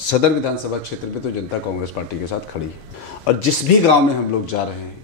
सदर विधानसभा क्षेत्र पे तो जनता कांग्रेस पार्टी के साथ खड़ी है और जिस भी गांव में हम लोग जा रहे हैं,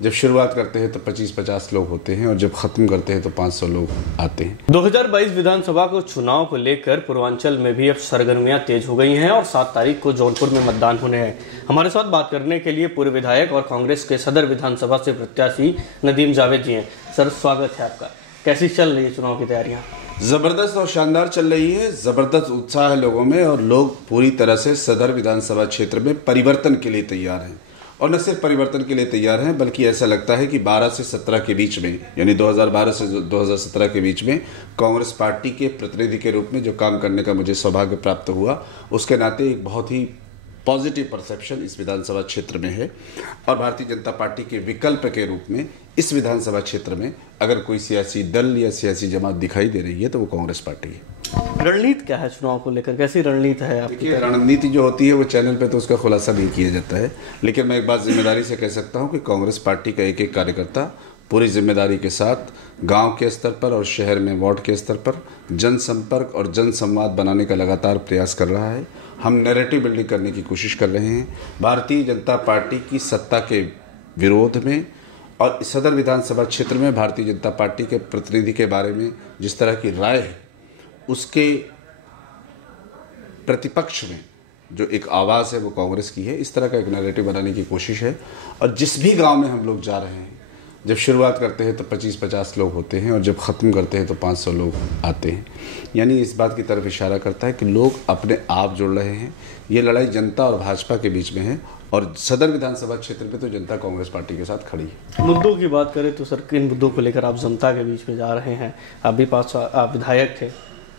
जब शुरुआत करते हैं तो 25-50 लोग होते हैं और जब खत्म करते हैं तो 500 लोग आते हैं। 2022 विधानसभा को चुनाव को लेकर पूर्वांचल में भी अब सरगर्मियां तेज हो गई हैं और 7 तारीख को जौनपुर में मतदान होने हैं। हमारे साथ बात करने के लिए पूर्व विधायक और कांग्रेस के सदर विधानसभा से प्रत्याशी नदीम जावेद जी हैं। सर, स्वागत है आपका। कैसी चल रही है चुनाव की तैयारियां? जबरदस्त और शानदार चल रही है। जबरदस्त उत्साह है लोगों में और लोग पूरी तरह से सदर विधानसभा क्षेत्र में परिवर्तन के लिए तैयार हैं। और न सिर्फ परिवर्तन के लिए तैयार हैं, बल्कि ऐसा लगता है कि 12 से 17 के बीच में, यानी 2012 से 2017 के बीच में कांग्रेस पार्टी के प्रतिनिधि के रूप में जो काम करने का मुझे सौभाग्य प्राप्त हुआ, उसके नाते एक बहुत ही पॉजिटिव परसेप्शन इस विधानसभा क्षेत्र में है। और भारतीय जनता पार्टी के विकल्प के रूप में इस विधानसभा क्षेत्र में अगर कोई सियासी दल या सियासी जमात दिखाई दे रही है तो वो कांग्रेस पार्टी है। रणनीति क्या है चुनाव को लेकर? कैसी रणनीति है आपकी? देखिए, रणनीति जो होती है वो चैनल पे तो उसका खुलासा नहीं किया जाता है, लेकिन मैं एक बात जिम्मेदारी से कह सकता हूँ कि कांग्रेस पार्टी का एक एक कार्यकर्ता पूरी जिम्मेदारी के साथ गांव के स्तर पर और शहर में वार्ड के स्तर पर जनसंपर्क और जनसंवाद बनाने का लगातार प्रयास कर रहा है। हम नैरेटिव बिल्डिंग करने की कोशिश कर रहे हैं। भारतीय जनता पार्टी की सत्ता के विरोध में और सदर विधानसभा क्षेत्र में भारतीय जनता पार्टी के प्रतिनिधि के बारे में जिस तरह की राय है, उसके प्रतिपक्ष में जो एक आवाज़ है वो कांग्रेस की है। इस तरह का एक नैरेटिव बनाने की कोशिश है। और जिस भी गांव में हम लोग जा रहे हैं, जब शुरुआत करते हैं तो 25-50 लोग होते हैं और जब ख़त्म करते हैं तो 500 लोग आते हैं। यानी इस बात की तरफ इशारा करता है कि लोग अपने आप जुड़ रहे हैं। ये लड़ाई जनता और भाजपा के बीच में है और सदर विधानसभा क्षेत्र पे तो जनता कांग्रेस पार्टी के साथ खड़ी है। मुद्दों की बात करें तो सर, किन मुद्दों को लेकर आप जनता के बीच में जा रहे हैं? आप भी 5 साल आप विधायक थे,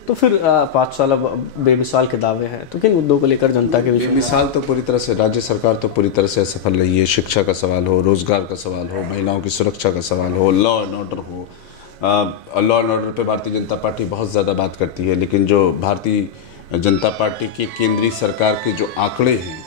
तो फिर 5 साल अब बेमिसाल के दावे हैं, तो किन मुद्दों को लेकर जनता के बीच में? बेमिसाल तो पूरी तरह से राज्य सरकार तो पूरी तरह से असफल रही है। शिक्षा का सवाल हो, रोजगार का सवाल हो, महिलाओं की सुरक्षा का सवाल हो, लॉ एंड ऑर्डर हो। लॉ एंड ऑर्डर पे भारतीय जनता पार्टी बहुत ज़्यादा बात करती है, लेकिन जो भारतीय जनता पार्टी की केंद्रीय सरकार के जो आंकड़े हैं,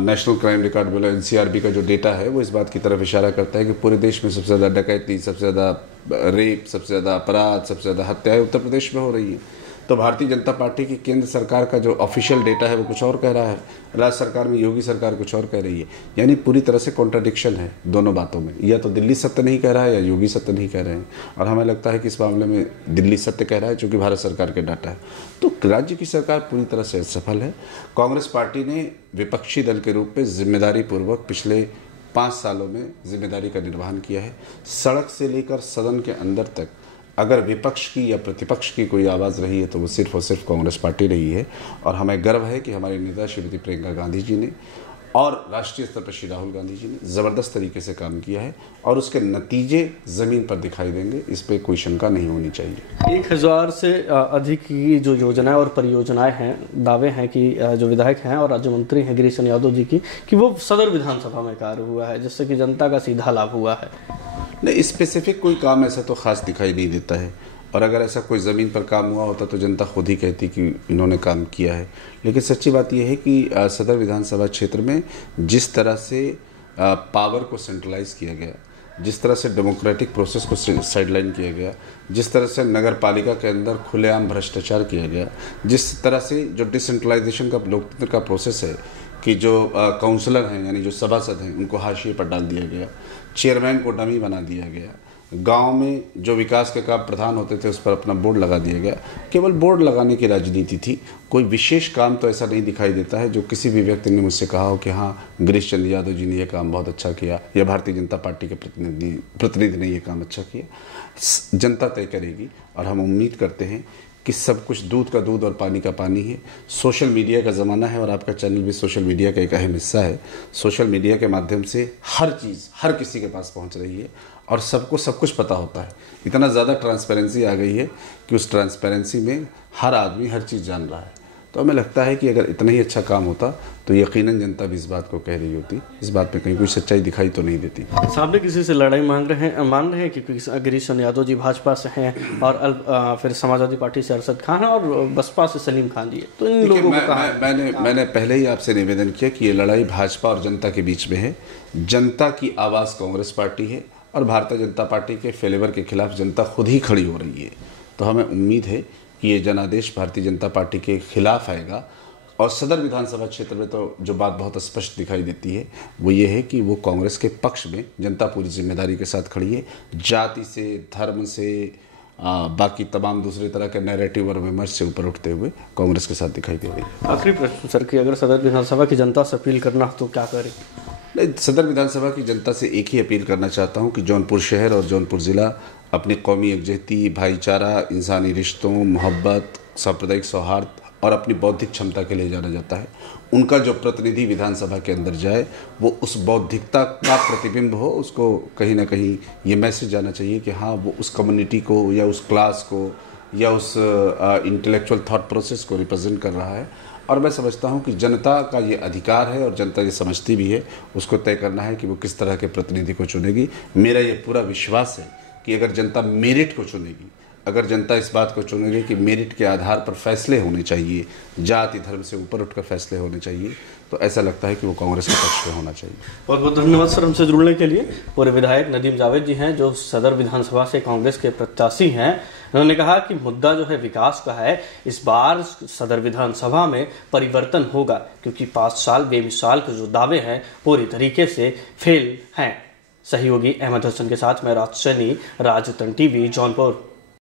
national crime record bureau NCRB का जो डेटा है, वो इस बात की तरफ इशारा करता है कि पूरे देश में सबसे ज़्यादा डकैती, सबसे ज़्यादा रेप, सबसे ज़्यादा अपराध, सबसे ज़्यादा हत्याएं उत्तर प्रदेश में हो रही है। तो भारतीय जनता पार्टी की केंद्र सरकार का जो ऑफिशियल डेटा है वो कुछ और कह रहा है, राज्य सरकार में योगी सरकार कुछ और कह रही है। यानी पूरी तरह से कॉन्ट्राडिक्शन है दोनों बातों में। या तो दिल्ली सत्य नहीं कह रहा है या योगी सत्य नहीं कह रहे हैं। और हमें लगता है कि इस मामले में दिल्ली सत्य कह रहा है, चूँकि भारत सरकार के डाटा है। तो राज्य की सरकार पूरी तरह से असफल है। कांग्रेस पार्टी ने विपक्षी दल के रूप में जिम्मेदारी पूर्वक पिछले 5 सालों में जिम्मेदारी का निर्वहन किया है। सड़क से लेकर सदन के अंदर तक अगर विपक्ष की या प्रतिपक्ष की कोई आवाज़ रही है तो वो सिर्फ और सिर्फ कांग्रेस पार्टी रही है। और हमें गर्व है कि हमारी नेता श्रीमती प्रियंका गांधी जी ने और राष्ट्रीय स्तर पर श्री राहुल गांधी जी ने ज़बरदस्त तरीके से काम किया है और उसके नतीजे ज़मीन पर दिखाई देंगे, इस पर कोई शंका नहीं होनी चाहिए। 1000 से अधिक की जो योजनाएं और परियोजनाएं हैं, दावे हैं कि जो विधायक हैं और राज्य मंत्री हैं गिरीश चंद्र यादव जी की, कि वो सदर विधानसभा में कार्य हुआ है, जिससे कि जनता का सीधा लाभ हुआ है। नहीं, स्पेसिफिक कोई काम ऐसा तो खास दिखाई नहीं देता है। और अगर ऐसा कोई ज़मीन पर काम हुआ होता तो जनता खुद ही कहती कि इन्होंने काम किया है। लेकिन सच्ची बात यह है कि सदर विधानसभा क्षेत्र में जिस तरह से पावर को सेंट्रलाइज किया गया, जिस तरह से डेमोक्रेटिक प्रोसेस को साइडलाइन किया गया, जिस तरह से नगर पालिका के अंदर खुलेआम भ्रष्टाचार किया गया, जिस तरह से जो डिसेंट्रलाइजेशन का लोकतंत्र का प्रोसेस है कि जो काउंसलर हैं यानी जो सभासद हैं उनको हाशिए पर डाल दिया गया, चेयरमैन को डमी बना दिया गया, गांव में जो विकास के काम प्रधान होते थे उस पर अपना बोर्ड लगा दिया गया। केवल बोर्ड लगाने की राजनीति थी। कोई विशेष काम तो ऐसा नहीं दिखाई देता है जो किसी भी व्यक्ति ने मुझसे कहा हो कि हाँ, गिरीश चंद्र यादव जी ने यह काम बहुत अच्छा किया या भारतीय जनता पार्टी के प्रतिनिधि ने यह काम अच्छा किया। जनता तय करेगी और हम उम्मीद करते हैं कि सब कुछ दूध का दूध और पानी का पानी है। सोशल मीडिया का ज़माना है और आपका चैनल भी सोशल मीडिया का एक अहम हिस्सा है। सोशल मीडिया के माध्यम से हर चीज़ हर किसी के पास पहुंच रही है और सबको सब कुछ पता होता है। इतना ज़्यादा ट्रांसपेरेंसी आ गई है कि उस ट्रांसपेरेंसी में हर आदमी हर चीज़ जान रहा है। तो हमें लगता है कि अगर इतना ही अच्छा काम होता तो यकीनन जनता भी इस बात को कह रही होती। इस बात में कहीं कोई सच्चाई दिखाई तो नहीं देती। सामने किसी से लड़ाई मान रहे हैं कि गिरीश चंद्र यादव जी भाजपा से हैं और फिर समाजवादी पार्टी से अरशद खान और बसपा से सलीम खान जी, तो इन लोगों को मैंने पहले ही आपसे निवेदन किया कि ये लड़ाई भाजपा और जनता के बीच में है। जनता की आवाज़ कांग्रेस पार्टी है और भारतीय जनता पार्टी के फेलेवर के खिलाफ जनता खुद ही खड़ी हो रही है। तो हमें उम्मीद है कि ये जनादेश भारतीय जनता पार्टी के खिलाफ आएगा और सदर विधानसभा क्षेत्र में तो जो बात बहुत स्पष्ट दिखाई देती है वो ये है कि वो कांग्रेस के पक्ष में जनता पूरी जिम्मेदारी के साथ खड़ी है। जाति से, धर्म से, बाकी तमाम दूसरे तरह के नैरेटिव और विमर्श से ऊपर उठते हुए कांग्रेस के साथ दिखाई दे रही है। आखिरी प्रश्न सर कि अगर सदर विधानसभा की जनता से अपील करना हो तो क्या करें? मैं सदर विधानसभा की जनता से एक ही अपील करना चाहता हूं कि जौनपुर शहर और जौनपुर ज़िला अपनी कौमी यकजहती, भाईचारा, इंसानी रिश्तों, मोहब्बत, सांप्रदायिक सौहार्द और अपनी बौद्धिक क्षमता के लिए जाना जाता है। उनका जो प्रतिनिधि विधानसभा के अंदर जाए वो उस बौद्धिकता का प्रतिबिंब हो। उसको कहीं ना कहीं ये मैसेज जाना चाहिए कि हाँ, वो उस कम्युनिटी को या उस क्लास को या उस इंटेलेक्चुअल थॉट प्रोसेस को रिप्रेजेंट कर रहा है। और मैं समझता हूँ कि जनता का ये अधिकार है और जनता ये समझती भी है, उसको तय करना है कि वो किस तरह के प्रतिनिधि को चुनेगी। मेरा ये पूरा विश्वास है कि अगर जनता मेरिट को चुनेगी, अगर जनता इस बात को चुनेगी कि मेरिट के आधार पर फैसले होने चाहिए, जाति धर्म से ऊपर उठकर फैसले होने चाहिए, तो ऐसा लगता है कि वो कांग्रेस के पक्ष में होना चाहिए। बहुत बहुत धन्यवाद सर हमसे जुड़ने के लिए। पूर्व विधायक नदीम जावेद जी हैं जो सदर विधानसभा से कांग्रेस के प्रत्याशी हैं। उन्होंने कहा कि मुद्दा जो है विकास का है। इस बार सदर विधानसभा में परिवर्तन होगा क्योंकि 5 साल बेमिसाल के जो दावे हैं पूरी तरीके से फेल हैं। सहयोगी अहमद हसन के साथ मैं राज सैनी, राजतन टीवी, जौनपुर।